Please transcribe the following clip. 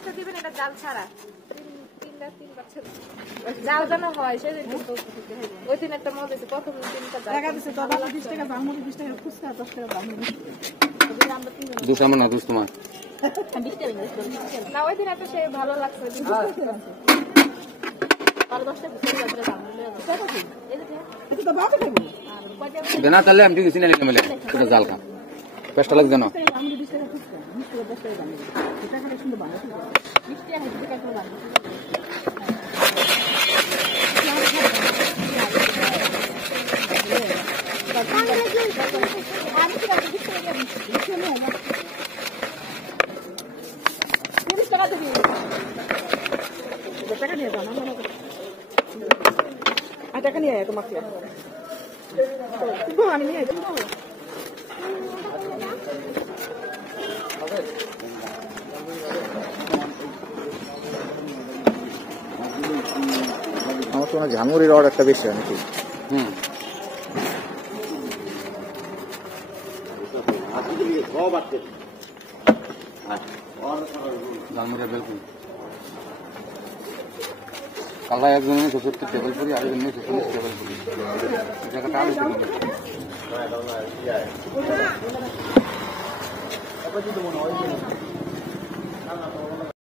একটা দিবেন, এটা জাল ছাড়া। জাল জানা হয় সেদিন কিন্তু ওই দিন একটা মজা হয়েছে, প্রথম দিনটা টাকা দিচ্ছে 20 টাকা দাম, 20 টাকা খুচরা, 10 টাকা দাম। দুশো মনে হয় তোমার না ওই দিন একটা সে ভালো লাগছে। দেনা তাহলে আমি কিছু নিলাম বলে এটা জাল খাম পেস্টা লাগবে না টাকা নিয়ে আয় তোমাকে আমি নিয়ে আমার তো ঝালমুড়ির অর্ডারটা বেশি হয় নাকি? ঝালমুড়ি বিলকুল কালা একজন 70 টেবিল পুরি আর একজন 40 টেবিল পুরি জায়গাটা আলো